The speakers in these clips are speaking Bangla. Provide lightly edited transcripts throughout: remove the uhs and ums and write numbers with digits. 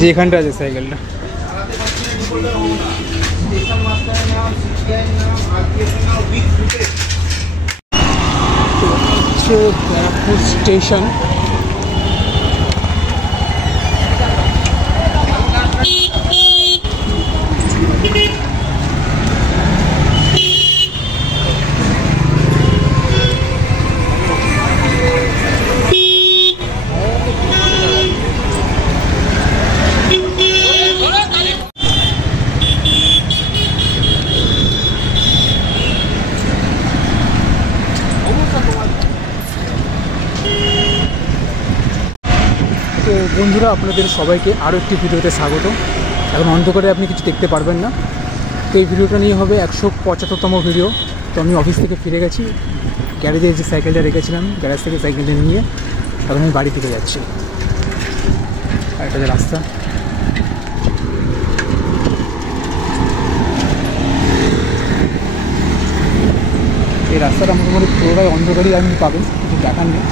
যে এখানটা আছে সাইকেলটা। ব্যারাকপুর স্টেশন। তো বন্ধুরা, আপনাদের সবাইকে আরও একটি ভিডিওতে স্বাগত। এখন অন্ধকারে আপনি কিছু দেখতে পারবেন না। তো এই ভিডিওটা নিয়ে হবে 175তম ভিডিও। তো আমি অফিস থেকে ফিরে গেছি, গ্যারেজে যে সাইকেলটা রেখেছিলাম গ্যারেজ থেকে সাইকেলটা নিয়ে এখন আমি বাড়ি থেকে যাচ্ছি। আর এটা যে রাস্তা, এই রাস্তাটা মোটামুটি পুরোটাই অন্ধকারই আপনি পাবেন, কিছু দেখার নেই।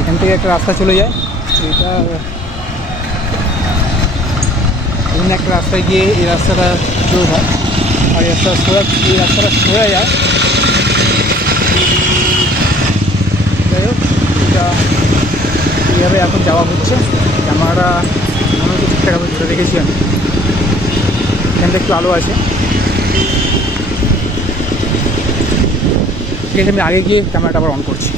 এখান থেকে একটা রাস্তা চলে যায়, এটা অন্য একটা রাস্তায় গিয়ে এই রাস্তাটা শুরু হয়, আর এই রাস্তাটা সরে যায়। যাই হোক, এটা এইভাবে এখন যাওয়া হচ্ছে। ক্যামেরাটা মনে হচ্ছে ঠিকঠাকভাবে ধরে রেখেছি আমি। এখানটা একটু আলো আছে, ঠিক আছে। আমি আগে গিয়ে ক্যামেরাটা আবার অন করছি।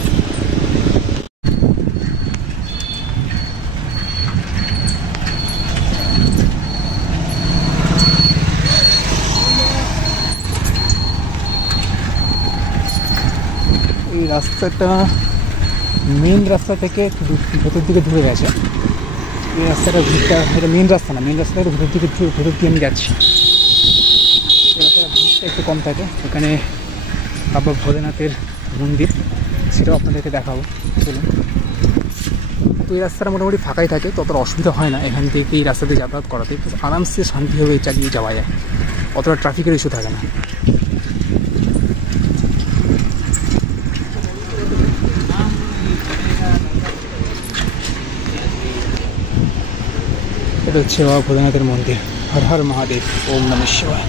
এই রাস্তাটা মেন রাস্তা থেকে একটু ভেতর দিকে ঘুরে গেছে। এই রাস্তাটা এটা মেন রাস্তা না, মেন রাস্তাটা ভেতর দিয়ে আমি যাচ্ছি। এই রাস্তাটা ভিড়টা একটু কম থাকে। এখানে বাবা ভোলেনাথের মন্দির, সেটাও আপনাদেরকে দেখাবো, চলুন। তো এই রাস্তাটা মোটামুটি ফাঁকাই থাকে, ততটা অসুবিধা হয় না এখান থেকে এই রাস্তাতে যাতায়াত করাতে। আরামসে শান্তিভাবে চালিয়ে যাওয়া যায়, অতটা ট্রাফিকের ইস্যু থাকে না। এটা হচ্ছে বাবা ভোলেনাথের মন্দির। হর হর মহাদেব, ওম নমঃ শিবায়।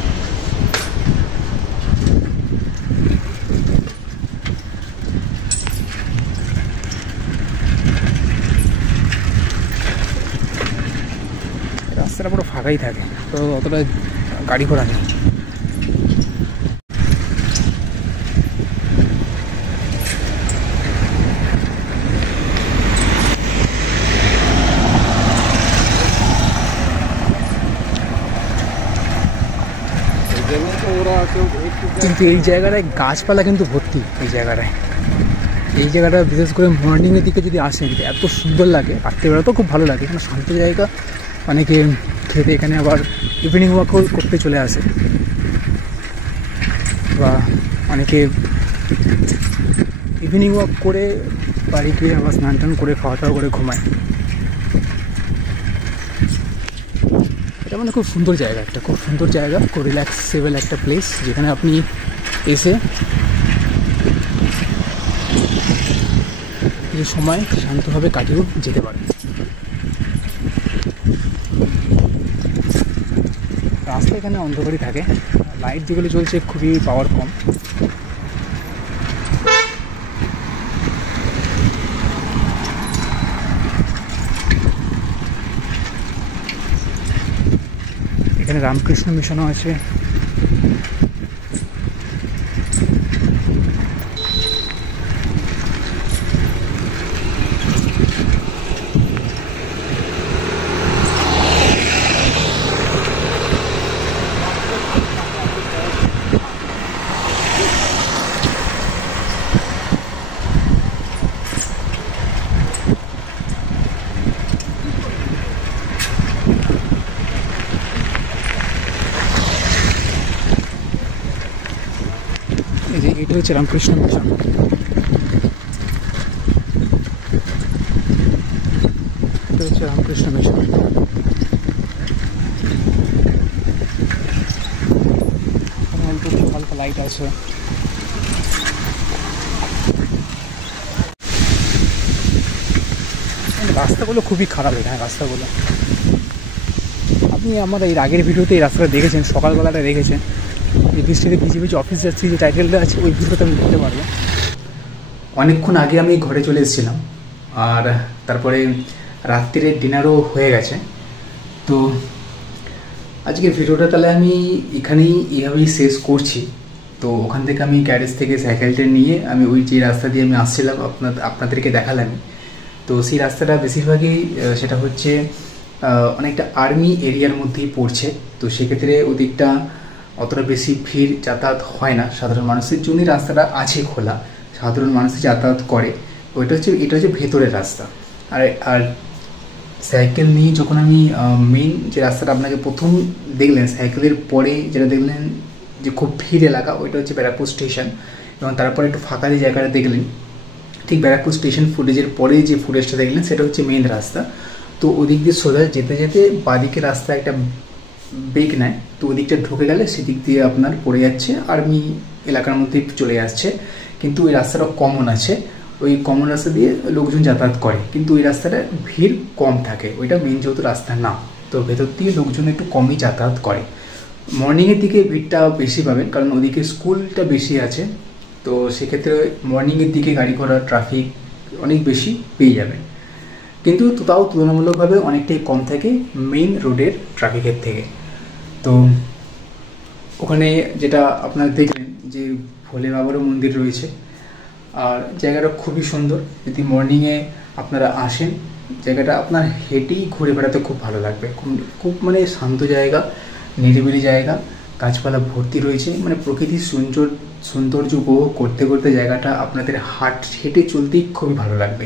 রাস্তাটা পুরো ফাঁকাই থাকে, তো অতটা গাড়ি ঘোড়া নেই। কিন্তু এই জায়গাটায় গাছপালা কিন্তু ভর্তি। এই জায়গাটা বিশেষ করে মর্নিংয়ের দিকে যদি আসেন, এত সুন্দর লাগে। রাত্রিবেলা তো খুব ভালো লাগে, এখানে শান্ত জায়গা। অনেকে খেতে এখানে আবার ইভিনিং ওয়াক করতে চলে আসে, বা অনেকে ইভিনিং ওয়াক করে বাড়ি গিয়ে আবার স্নান টান করে খাওয়া দাওয়া করে ঘুমায়। এটা মানে খুব সুন্দর জায়গা, খুব সুন্দর জায়গা, খুব রিল্যাক্সেবল একটা প্লেস, যেখানে আপনি এসে কিছু সময় শান্তভাবে কাটিয়েও যেতে পারেন। রাস্তা এখানে অন্ধকারই থাকে, লাইট যেগুলো চলছে খুবই পাওয়ার কম। এখানে রামকৃষ্ণ মিশনও আছে। এটা হচ্ছে রামকৃষ্ণ মিশন। এটা হচ্ছে রামকৃষ্ণ মিশন। অল্প একটু হালকা লাইট আছে। রাস্তাগুলো খুবই খারাপ এখানে রাস্তাগুলো। আপনি আমার এর আগের ভিডিওতে এই রাস্তাটা দেখেছেন, সকালবেলাটা দেখেছেন, এই বৃষ্টিতে ভিজে ভিজে অফিস যাচ্ছি যে টাইটেলটা আছে ওই ভিডিওতে আমি দেখতে পারবেন। অনেকক্ষণ আগে আমি ঘরে চলে এসেছিলাম, আর তারপরে রাত্রিরের ডিনারও হয়ে গেছে। তো আজকের ভিডিওটা তাহলে আমি এখানেই এইভাবেই শেষ করছি। তো ওখান থেকে আমি গ্যারেজ থেকে সাইকেলটা নিয়ে আমি ওই যে রাস্তা দিয়ে আমি আসছিলাম আপনাদেরকে দেখালাম। তো সেই রাস্তাটা বেশিরভাগই সেটা হচ্ছে অনেকটা আর্মি এরিয়ার মধ্যেই পড়ছে। তো সেক্ষেত্রে ওদিকটা অতটা বেশি ভিড় যাতায়াত হয় না, সাধারণ মানুষের জন্যই রাস্তাটা আছে খোলা, সাধারণ মানুষ যাতায়াত করে। এটা হচ্ছে ভেতরের রাস্তা। আর সাইকেল নিয়ে যখন আমি মেইন যে রাস্তাটা আপনাকে প্রথম দেখলেন, সাইকেলের পরে যেটা দেখলেন যে খুব ভিড় এলাকা, ওইটা হচ্ছে ব্যারাকপুর স্টেশন। এবং তারপরে একটু ফাঁকা যে জায়গাটা দেখলেন, ঠিক ব্যারাকপুর স্টেশন ফুটেজের পরে যে ফুটেজটা দেখলেন সেটা হচ্ছে মেইন রাস্তা। তো ওদিক দিয়ে সোজা যেতে যেতে বাঁদিকে রাস্তা একটা বেগ নেয়, তো ওদিকটা ঢুকে গেলে সেদিক দিয়ে আপনার পড়ে যাচ্ছে আর্মি এলাকার মধ্যে চলে আসছে। কিন্তু ওই রাস্তাটা কমন আছে, ওই কমন রাস্তা দিয়ে লোকজন যাতায়াত করে, কিন্তু ওই রাস্তাটা ভিড় কম থাকে, ওইটা মেইন যেহেতু রাস্তা না, তো ভেতর দিয়ে লোকজন একটু কমই যাতায়াত করে। মর্নিংয়ের দিকে ভিড়টা বেশি পাবেন, কারণ ওদিকে স্কুলটা বেশি আছে। তো সেক্ষেত্রে মর্নিংয়ের দিকে গাড়ি ঘোড়া ট্রাফিক অনেক বেশি পেয়ে যাবেন, কিন্তু তাও তুলনামূলকভাবে অনেকটাই কম থাকে মেইন রোডের ট্রাফিকের থেকে। তো ওখানে যেটা আপনারা দেখলেন যে ভোলে বাবারও মন্দির রয়েছে, আর জায়গাটা খুবই সুন্দর। যদি মর্নিংয়ে আপনারা আসেন, জায়গাটা আপনার হেঁটেই ঘুরে বেড়াতে খুব ভালো লাগবে। খুব মানে শান্ত জায়গা, নিরিবিলি জায়গা, গাছপালা ভর্তি রয়েছে, মানে প্রকৃতির সৌন্দর্য উপভোগ করতে করতে জায়গাটা আপনাদের হেঁটে চলতেই খুবই ভালো লাগবে।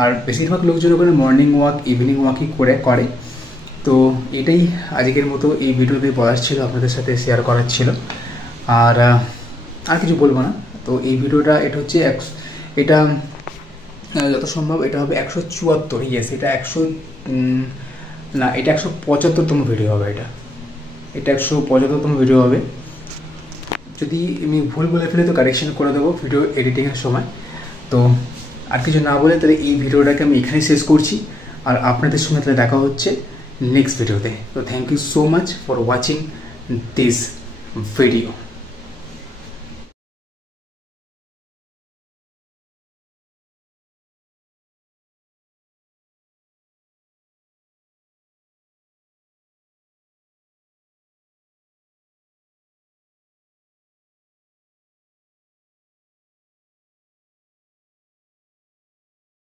আর বেশিরভাগ লোকজন ওখানে মর্নিং ওয়াক ইভিনিং ওয়াকই করে। তো এটাই আজকের মতো এই ভিডিওতে বলার ছিল, আপনাদের সাথে শেয়ার করার ছিল। আর কিছু বলবো না। তো এই ভিডিওটা এটা হচ্ছে এটা যত সম্ভব এটা হবে 174, ইয়েস এটা 175তম ভিডিও হবে। এটা 175তম ভিডিও হবে। যদি আমি ভুল বলে ফেলি তো কারেকশন করে দেবো ভিডিও এডিটিংয়ের সময়। তো আর কিছু না বলে তাহলে এই ভিডিওটাকে আমি এখানেই শেষ করছি, আর আপনাদের সঙ্গে তাহলে দেখা হচ্ছে নেক্সট ভিডিওতে। তো thank you so much for watching this video.